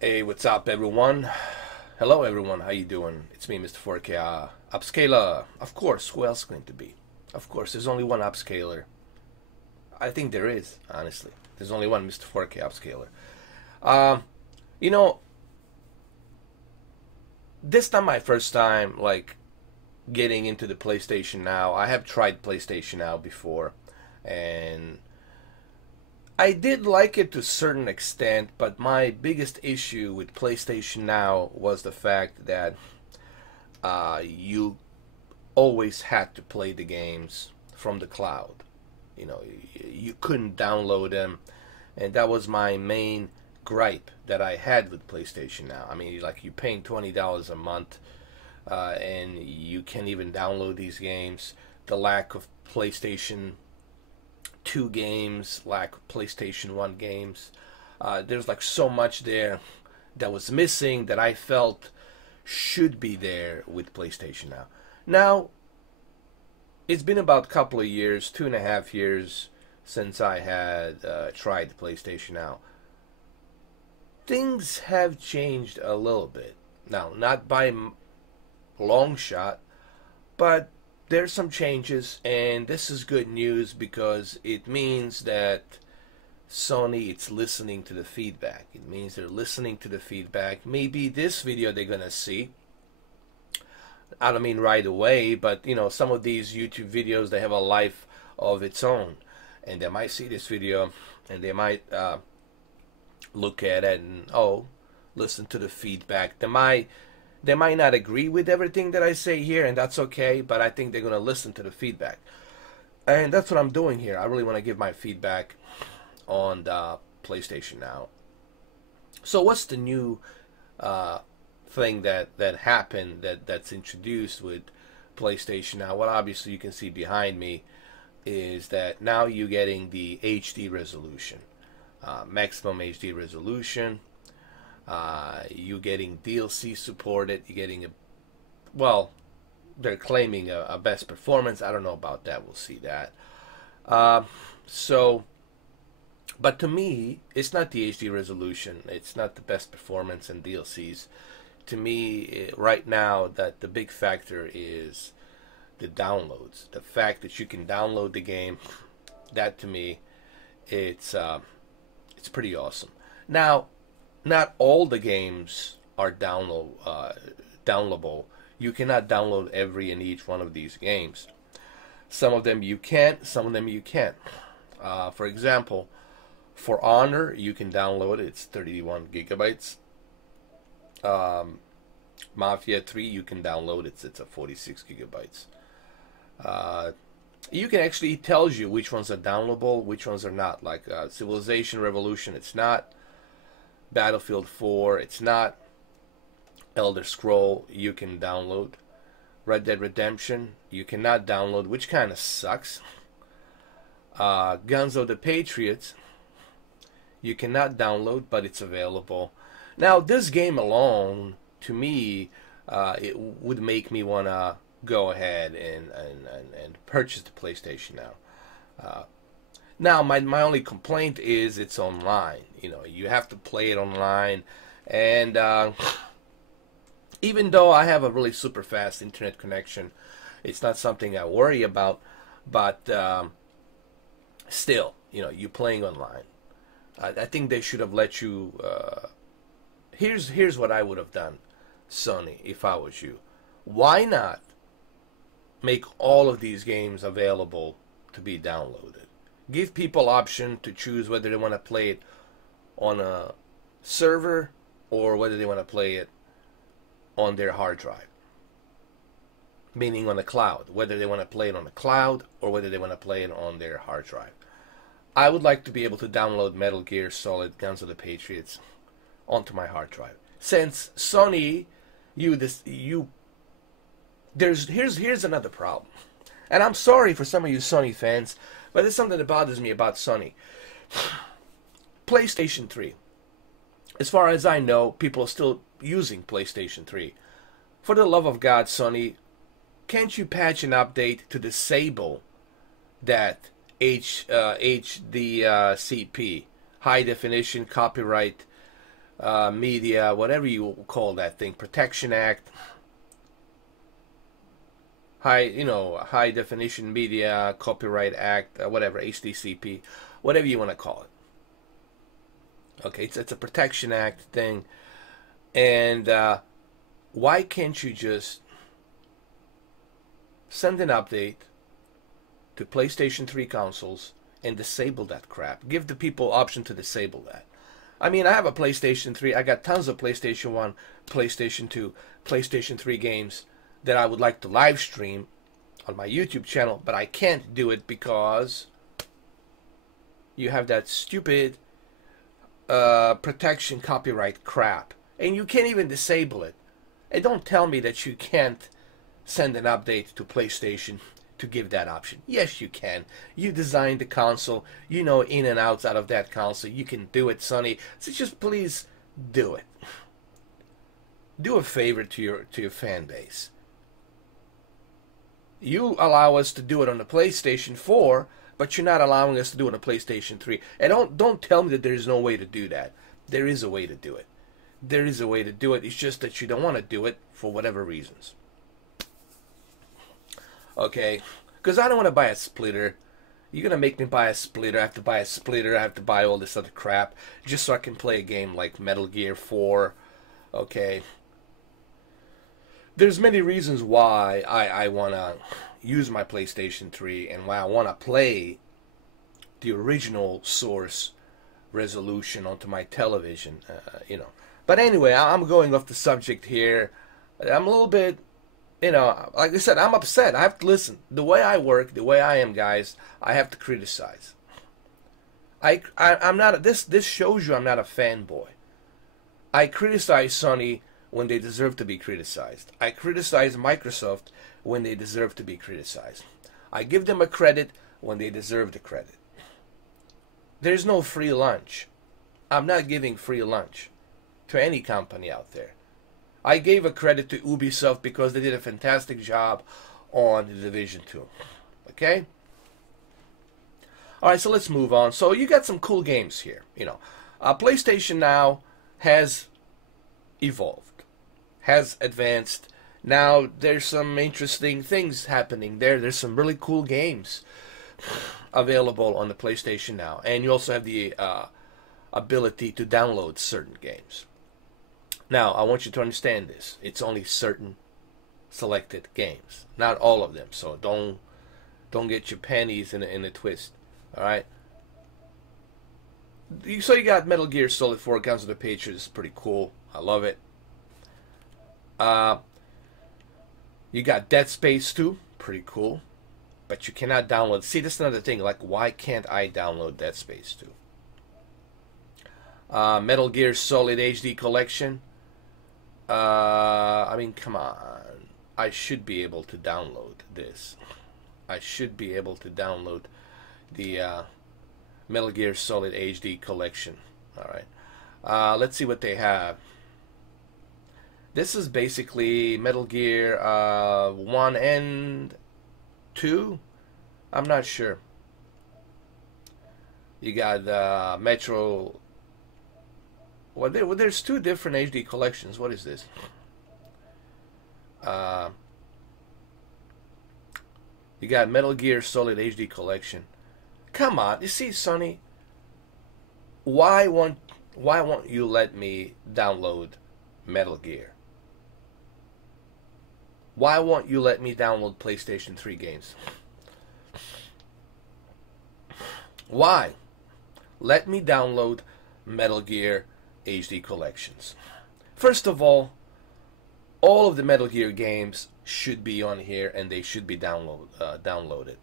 Hey, what's up, everyone? Hello, everyone. How you doing? It's me, Mr. 4K upscaler. Of course, who else going to be? Of course, there's only one upscaler. I think there is, honestly. There's only one Mr. 4K upscaler. Um, you know, this not my first time like getting into the PlayStation Now. I have tried PlayStation Now before, and I did like it to a certain extent, but my biggest issue with PlayStation Now was the fact that you always had to play the games from the cloud. You couldn't download them, and that was my main gripe that I had with PlayStation Now. I mean, like, you're paying $20 a month, and you can't even download these games. The lack of PlayStation 2 games, lack of PlayStation 1 games. There's like so much there that was missing that I felt should be there with PlayStation Now. Now, it's been about a couple of years, 2.5 years, since I had tried PlayStation Now. Things have changed a little bit. Now, not by long shot, but there's some changes, and this is good news because it means that Sony it's listening to the feedback. It means they're listening to the feedback. Maybe this video they're gonna see. I don't mean right away, but some of these YouTube videos they have a life of its own, and they might see this video and they might look at it and listen to the feedback. They might not agree with everything that I say here, and that's okay, but I think they're going to listen to the feedback. And that's what I'm doing here. I really want to give my feedback on the PlayStation Now. So what's the new thing that happened that's introduced with PlayStation Now? Well, obviously you can see behind me is that now you're getting the HD resolution, maximum HD resolution. You're getting DLC supported. You're getting they're claiming a best performance. I don't know about that. We'll see that. So, but to me, it's not the HD resolution. It's not the best performance and DLCs. To me, right now, that the big factor is the downloads. The fact that you can download the game. That to me, it's pretty awesome. Now, not all the games are downloadable. You cannot download every and each one of these games. Some of them you can, some of them you can't. For example, For Honor, you can download it. It's 31 gigabytes. Mafia 3, you can download it. It's a 46 gigabytes. You can actually, it tells you which ones are downloadable, which ones are not. Like Civilization Revolution, it's not. Battlefield 4, it's not. Elder Scroll, you can download. Red Dead Redemption, you cannot download, which kind of sucks. Guns of the Patriots, you cannot download, but it's available. Now, this game alone, to me, it would make me want to go ahead and purchase the PlayStation Now. Now, my only complaint is it's online. You have to play it online, and even though I have a really super fast internet connection, it's not something I worry about. But still, you're playing online. I think they should have let you. Here's what I would have done, Sony, if I was you. Why not make all of these games available to be downloaded? Give people option to choose whether they want to play it on a server or whether they want to play it on their hard drive, meaning on the cloud, whether they want to play it on the cloud or whether they want to play it on their hard drive. I would like to be able to download Metal Gear Solid Guns of the Patriots onto my hard drive. Since Sony, here's another problem. And I'm sorry for some of you Sony fans, but there's something that bothers me about Sony. PlayStation 3. As far as I know, people are still using PlayStation 3. For the love of God, Sony, can't you patch an update to disable that HDCP, high definition copyright Media, whatever you call that thing, Protection Act, High Definition Media Copyright Act, whatever, HDCP, whatever you want to call it. Okay, it's a Protection Act thing, and why can't you just send an update to PlayStation 3 consoles and disable that crap? Give the people option to disable that. I mean, I have a PlayStation 3. I got tons of PlayStation 1, PlayStation 2, PlayStation 3 games that I would like to live stream on my YouTube channel, but I can't do it because you have that stupid protection copyright crap, and you can't even disable it. And don't tell me that you can't send an update to PlayStation to give that option. Yes, you can. You designed the console. You know in and outs out of that console. You can do it, Sony. So just please do it. Do a favor to your fan base. You allow us to do it on the PlayStation 4, but you're not allowing us to do it on the PlayStation 3. And don't tell me that there's no way to do that. There is a way to do it. There is a way to do it. It's just that you don't want to do it for whatever reasons. Okay? Because I don't want to buy a splitter. You're going to make me buy a splitter. I have to buy a splitter. I have to buy all this other crap just so I can play a game like Metal Gear 4. Okay? There's many reasons why I want to use my PlayStation 3 and why I want to play the original source resolution onto my television, But anyway, I'm going off the subject here. I'm a little bit, like I said, I'm upset. I have to listen. The way I work, the way I am, guys, I have to criticize. I'm not. This shows you I'm not a fanboy. I criticize Sony when they deserve to be criticized. I criticize Microsoft when they deserve to be criticized. I give them a credit when they deserve the credit. There's no free lunch. I'm not giving free lunch to any company out there. I gave a credit to Ubisoft because they did a fantastic job on The Division 2. Okay? Alright, so let's move on. So you got some cool games here. PlayStation now has evolved, has advanced. Now there's some interesting things happening there. There's some really cool games available on the PlayStation now. And you also have the ability to download certain games. Now, I want you to understand this. It's only certain selected games, not all of them. So don't get your panties in a twist. All right. So you got Metal Gear Solid 4: Guns of the Patriots. It's pretty cool. I love it. You got Dead Space 2. Pretty cool. But you cannot download. See, that's another thing. Like, why can't I download Dead Space 2? Metal Gear Solid HD Collection. I mean, come on. I should be able to download this. I should be able to download the Metal Gear Solid HD Collection. Alright. Let's see what they have. This is basically Metal Gear 1 and 2. I'm not sure. You got Metro. Well, there's two different HD collections. What is this? You got Metal Gear Solid HD Collection. Come on, you see, Sony. Why won't you let me download Metal Gear? Why won't you let me download PlayStation 3 games? Why? Let me download Metal Gear HD collections. First of all of the Metal Gear games should be on here, and they should be downloaded.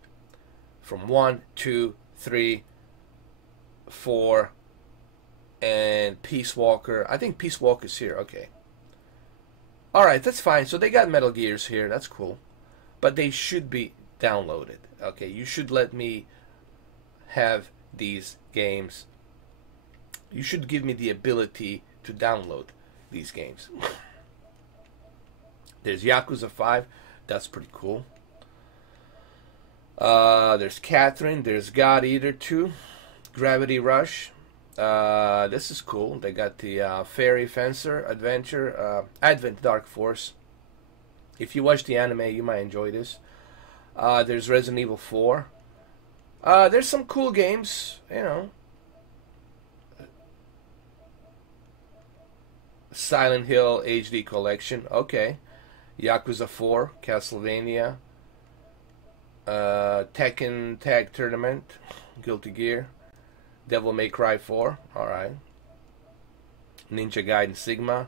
From 1, 2, 3, 4, and Peace Walker. I think Peace Walker's here. Okay. Alright, that's fine. So they got Metal Gears here. That's cool. But they should be downloaded. Okay, you should let me have these games. You should give me the ability to download these games. There's Yakuza 5. That's pretty cool. There's Catherine. There's God Eater 2. Gravity Rush. This is cool. They got the Fairy Fencer Adventure, Advent Dark Force. If you watch the anime, you might enjoy this. There's Resident Evil 4. There's some cool games, you know. Silent Hill HD Collection. Okay. Yakuza 4, Castlevania, Tekken Tag Tournament, Guilty Gear, Devil May Cry 4, alright. Ninja Gaiden Sigma,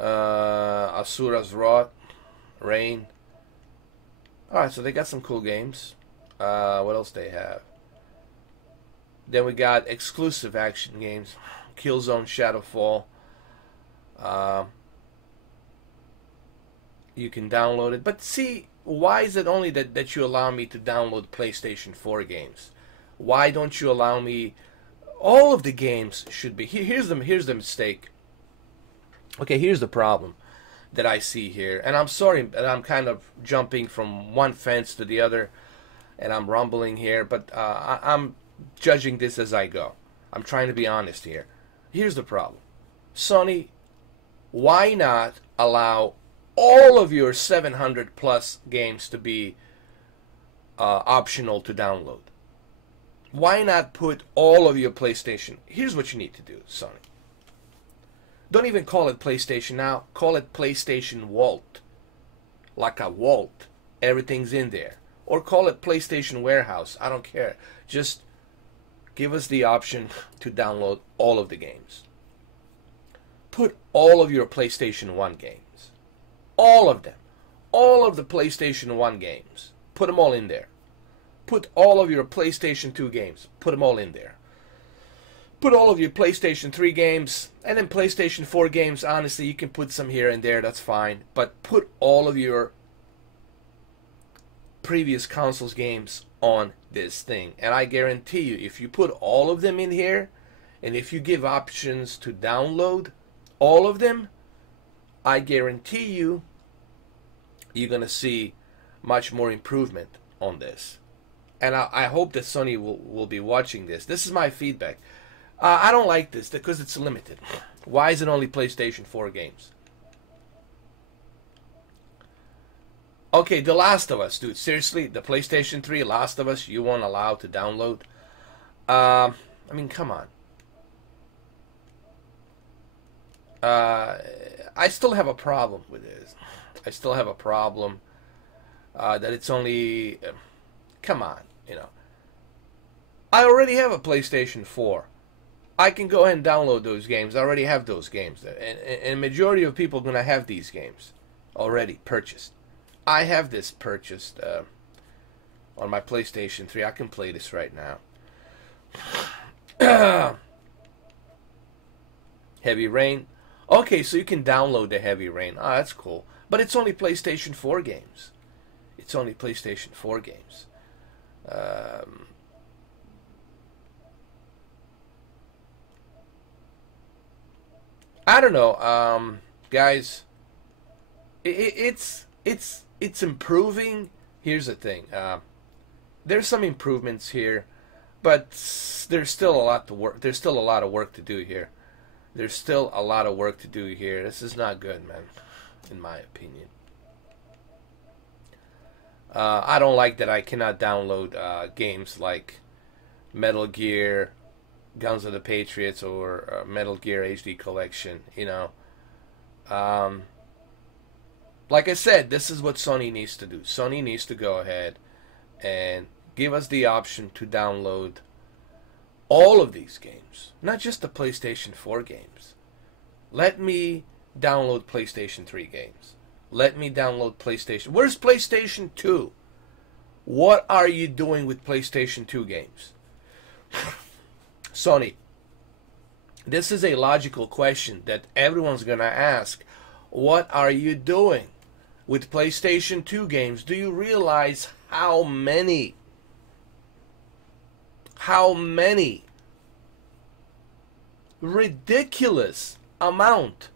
Asura's Wrath, Rain. Alright, so they got some cool games. What else they have? Then we got exclusive action games. Killzone Shadowfall. You can download it. But see, why is it only that you allow me to download PlayStation 4 games? Why don't you allow me... All of the games should be... Here's the mistake. Okay, here's the problem that I see here. And I'm sorry that I'm kind of jumping from one fence to the other. And I'm rumbling here. But I'm judging this as I go. I'm trying to be honest here. Here's the problem. Sony, why not allow all of your 700 plus games to be optional to download? Why not put all of your PlayStation... Here's what you need to do, Sony. Don't even call it PlayStation now. Call it PlayStation Vault. Like a vault. Everything's in there. Or call it PlayStation Warehouse. I don't care. Just give us the option to download all of the games. Put all of your PlayStation 1 games. All of them. All of the PlayStation 1 games. Put them all in there. Put all of your PlayStation 2 games. Put them all in there. Put all of your PlayStation 3 games. And then PlayStation 4 games, honestly, you can put some here and there. That's fine. But put all of your previous consoles games on this thing. And I guarantee you, if you put all of them in here, and if you give options to download all of them, I guarantee you, you're going to see much more improvement on this. And I hope that Sony will be watching this. This is my feedback. I don't like this because it's limited. Why is it only PlayStation 4 games? Okay, The Last of Us, dude. Seriously, the PlayStation 3 Last of Us, you won't allow to download? I mean, come on. I still have a problem with this. I still have a problem that it's only... come on, you know. I already have a PlayStation 4. I can go ahead and download those games. I already have those games. And majority of people are going to have these games already purchased. I have this purchased on my PlayStation 3. I can play this right now. Heavy Rain. Okay, so you can download the Heavy Rain. Ah, that's cool. But it's only PlayStation 4 games. It's only PlayStation 4 games. I don't know, guys. It's improving. Here's the thing. There's some improvements here, but there's still a lot to work. There's still a lot of work to do here. There's still a lot of work to do here. This is not good, man, in my opinion. I don't like that I cannot download games like Metal Gear, Guns of the Patriots, or Metal Gear HD Collection, you know. Like I said, this is what Sony needs to do. Sony needs to go ahead and give us the option to download all of these games, not just the PlayStation 4 games. Let me download PlayStation 3 games. Let me download PlayStation. Where's PlayStation 2? What are you doing with PlayStation 2 games? Sony, this is a logical question that everyone's going to ask. What are you doing with PlayStation 2 games? Do you realize how many ridiculous amount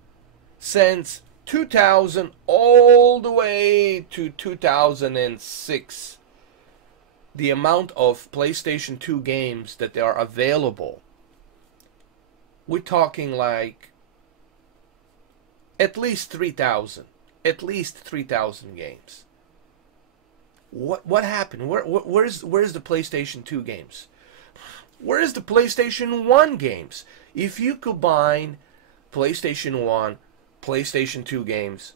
since 2000 all the way to 2006, the amount of PlayStation 2 games that they are available we're talking like at least 3,000. At least 3,000 games. What happened? Where's the PlayStation 2 games? Where's the PlayStation 1 games? If you combine PlayStation 1, PlayStation 2 games,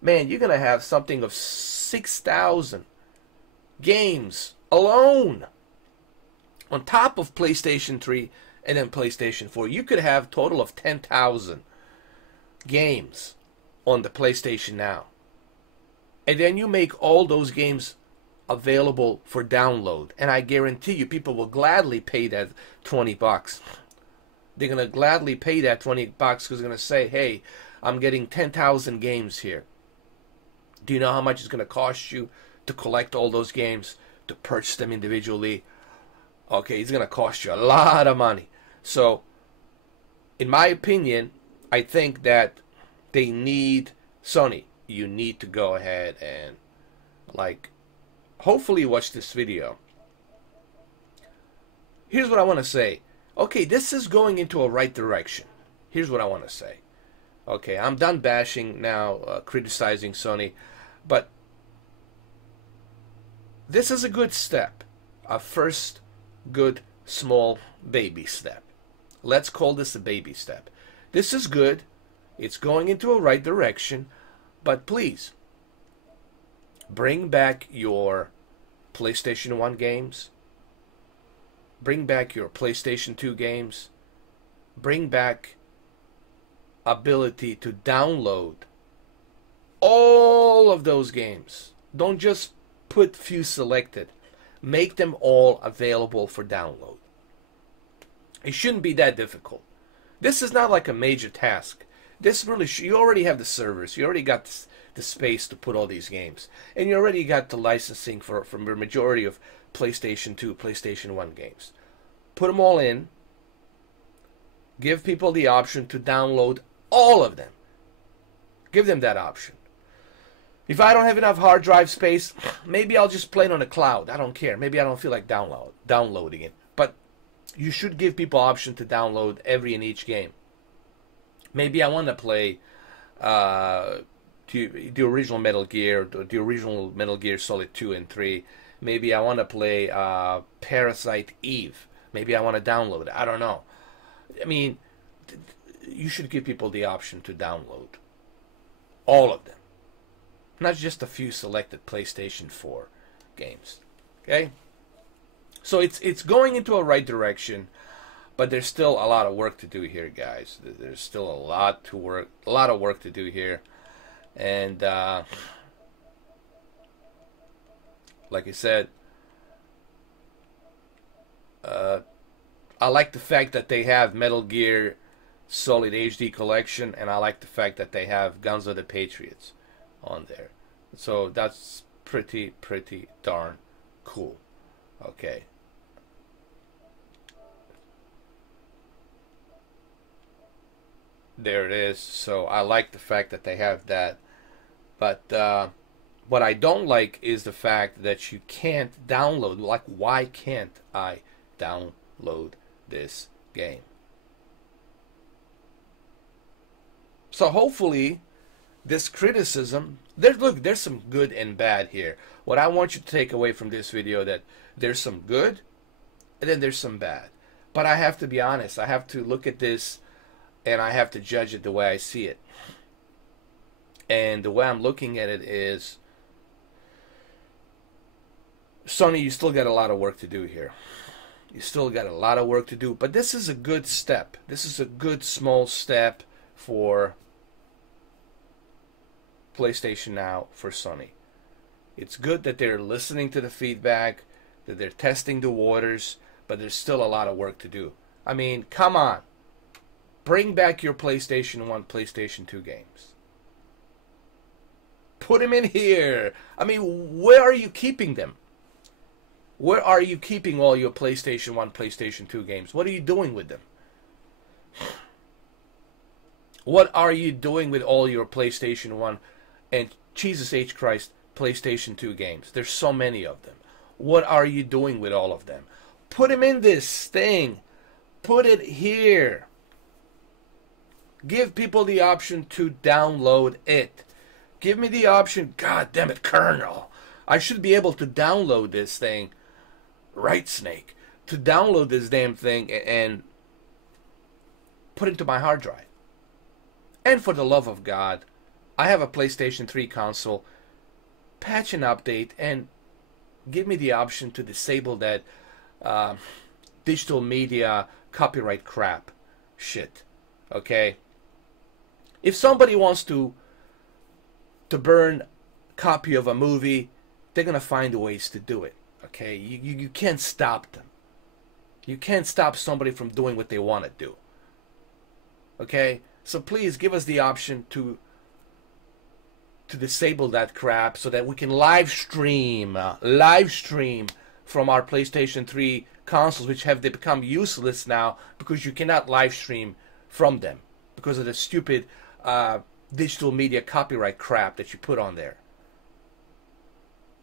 man, you're going to have something of 6,000 games alone. On top of PlayStation 3 and then PlayStation 4, you could have a total of 10,000 games on the PlayStation Now. And then you make all those games available for download. And I guarantee you people will gladly pay that $20. They're going to gladly pay that $20 because they're going to say, hey, I'm getting 10,000 games here. Do you know how much it's going to cost you to collect all those games, to purchase them individually? Okay, it's going to cost you a lot of money. So, in my opinion, I think that they need, Sony, you need to go ahead and, like, hopefully watch this video. Here's what I want to say. Okay, this is going into a right direction. Here's what I want to say. Okay, I'm done bashing now, criticizing Sony, but this is a good step. A first good small baby step. Let's call this a baby step. This is good. It's going into a right direction, but please bring back your PlayStation 1 games. Bring back your PlayStation 2 games. Bring back ability to download all of those games. Don't just put few selected. Make them all available for download. It shouldn't be that difficult. This is not like a major task. This really, you already have the servers. You already got the space to put all these games. And you already got the licensing for the majority of PlayStation 2, PlayStation 1 games. Put them all in. Give people the option to download all of them. Give them that option. If I don't have enough hard drive space, maybe I'll just play it on the cloud. I don't care. Maybe I don't feel like downloading it. But you should give people option to download every and each game. Maybe I want to play the original Metal Gear, the original Metal Gear Solid 2 and 3. Maybe I want to play Parasite Eve. Maybe I want to download it. I don't know. I mean, you should give people the option to download all of them. Not just a few selected PlayStation 4 games. Okay? So it's going into a right direction, but there's still a lot of work to do here, guys. There's still a lot of work to do here. And like I said, I like the fact that they have Metal Gear Solid HD Collection, and I like the fact that they have Guns of the Patriots on there. So that's pretty darn cool. Okay. There it is. So I like the fact that they have that. But what I don't like is the fact that you can't download. Like, why can't I download this game? So hopefully this criticism, there's some good and bad here. What I want you to take away from this video, that there's some good and then there's some bad. But I have to be honest. I have to look at this and I have to judge it the way I see it. And the way I'm looking at it is, Sony, you still got a lot of work to do here. You still got a lot of work to do. But this is a good step. This is a good small step for PlayStation Now, for Sony. It's good that they're listening to the feedback, that they're testing the waters, but there's still a lot of work to do. I mean, come on. Bring back your PlayStation 1, PlayStation 2 games. Put them in here. I mean, where are you keeping them? Where are you keeping all your PlayStation 1, PlayStation 2 games? What are you doing with them? What are you doing with all your PlayStation 1 and, Jesus H. Christ, PlayStation 2 games? There's so many of them. What are you doing with all of them? Put them in this thing. Put it here. Give people the option to download it. Give me the option, god damn it, kernel. I should be able to download this thing, right, Snake? To download this damn thing and put it into my hard drive. And for the love of God, I have a PlayStation 3 console. Patch and update and give me the option to disable that digital media copyright crap shit. Okay? If somebody wants to burn a copy of a movie, they're gonna find ways to do it. Okay? You can't stop them. You can't stop somebody from doing what they want to do. Okay? So please give us the option to disable that crap so that we can live stream from our PlayStation 3 consoles, which have become useless now because you cannot live stream from them because of the stupid digital media copyright crap that you put on there.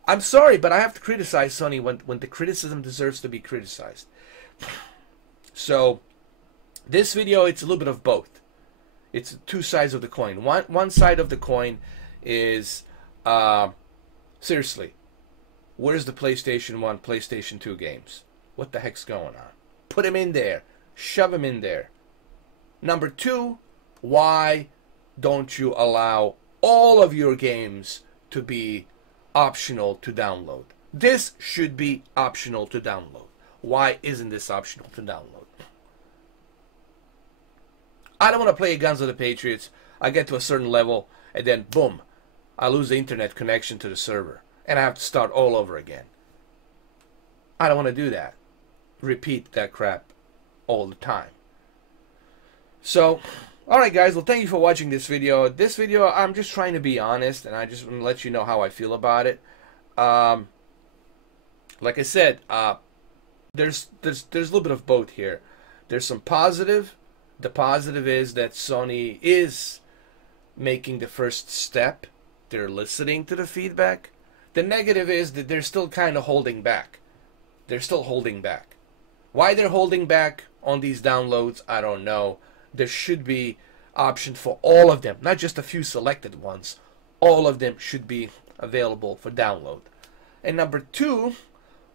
I'm sorry, but I have to criticize Sony when the criticism deserves to be criticized. So this video, it's a little bit of both. It's two sides of the coin. One side of the coin is seriously, where's the PlayStation 1, PlayStation 2 games? What the heck's going on? Put them in there. Shove them in there. Number two, why don't you allow all of your games to be optional to download? This should be optional to download. Why isn't this optional to download? I don't want to play Guns of the Patriots. I get to a certain level and then boom, I lose the internet connection to the server and I have to start all over again. I don't want to do that. Repeat that crap all the time. So, alright guys, well thank you for watching this video. This video, I'm just trying to be honest and I just want to let you know how I feel about it. Like I said, there's a little bit of both here. There's some positive. The positive is that Sony is making the first step. They're listening to the feedback. The negative is that they're still kind of holding back. They're still holding back. Why they're holding back on these downloads, I don't know. There should be option for all of them, not just a few selected ones. All of them should be available for download. And number two,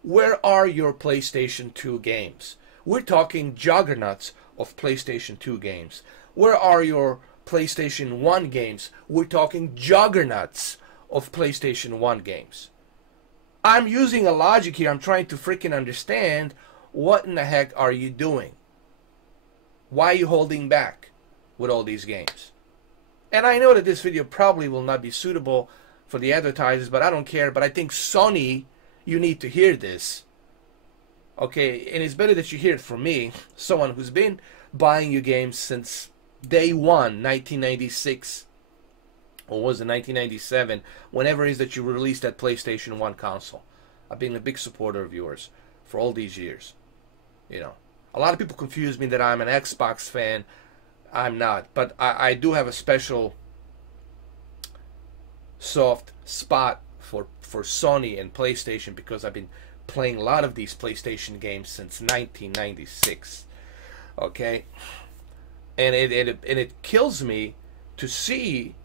where are your PlayStation 2 games? We're talking juggernauts of PlayStation 2 games. Where are your PlayStation 1 games? We're talking juggernauts of PlayStation 1 games. I'm using a logic here. I'm trying to freaking understand what in the heck are you doing? Why are you holding back with all these games? And I know that this video probably will not be suitable for the advertisers, but I don't care. But I think Sony, you need to hear this. Okay, and it's better that you hear it from me, someone who's been buying you games since day one, 1996, or was it 1997, whenever it is that you released that PlayStation 1 console. I've been a big supporter of yours for all these years. You know, a lot of people confuse me that I'm an Xbox fan. I'm not, but I do have a special soft spot for Sony and PlayStation because I've been playing a lot of these PlayStation games since 1996. Okay, and it kills me to see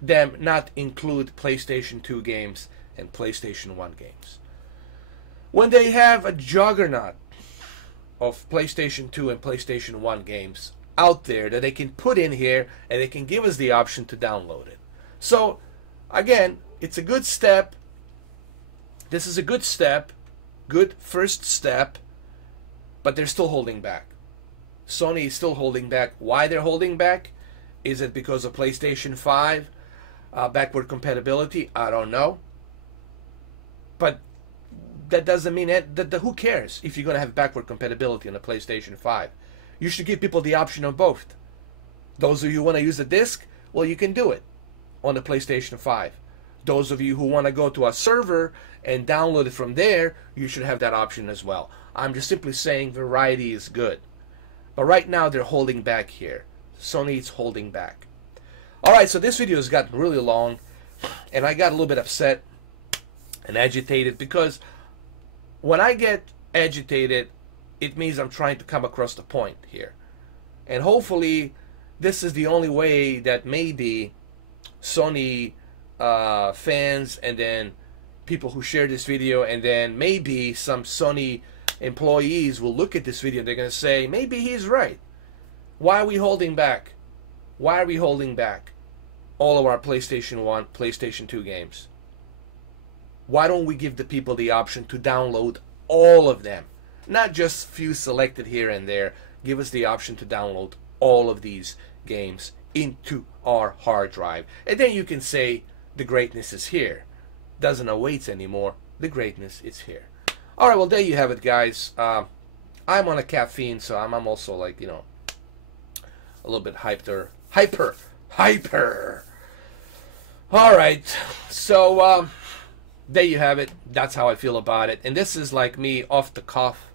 them not include PlayStation 2 games and PlayStation 1 games when they have a juggernaut of PlayStation 2 and PlayStation 1 games out there that they can put in here and they can give us the option to download it. So again, it's a good step. This is a good step, good first step, but they're still holding back. Sony is still holding back. Why they're holding back? Is it because of PlayStation 5 backward compatibility? I don't know. But that doesn't mean that who cares if you're going to have backward compatibility on the PlayStation 5? You should give people the option of both. Those of you who want to use a disc, well, you can do it on the PlayStation 5. Those of you who want to go to a server and download it from there, you should have that option as well. I'm just simply saying variety is good. But right now they're holding back here. Sony is holding back. Alright, so this video has gotten really long and I got a little bit upset and agitated because when I get agitated, it means I'm trying to come across the point here. And hopefully this is the only way that maybe Sony fans, and then people who share this video, and then maybe some Sony employees will look at this video and they're going to say, maybe he's right. Why are we holding back? Why are we holding back all of our PlayStation 1, PlayStation 2 games? Why don't we give the people the option to download all of them? Not just few selected here and there. Give us the option to download all of these games into our hard drive. And then you can say the greatness is here. Doesn't await anymore. The greatness is here. Alright, well, there you have it, guys. I'm on a caffeine, so I'm also, like, you know, a little bit hyper. Alright, so there you have it. That's how I feel about it. And this is like me off the cuff.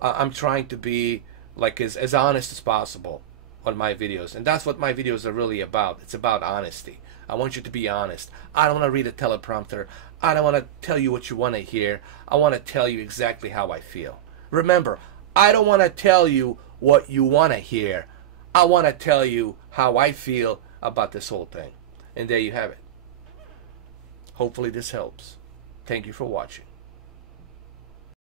I'm trying to be like as honest as possible on my videos. And that's what my videos are really about. It's about honesty. I want you to be honest. I don't want to read a teleprompter. I don't want to tell you what you want to hear. I want to tell you exactly how I feel. Remember, I don't want to tell you what you want to hear. I want to tell you how I feel about this whole thing. And there you have it. Hopefully this helps. Thank you for watching.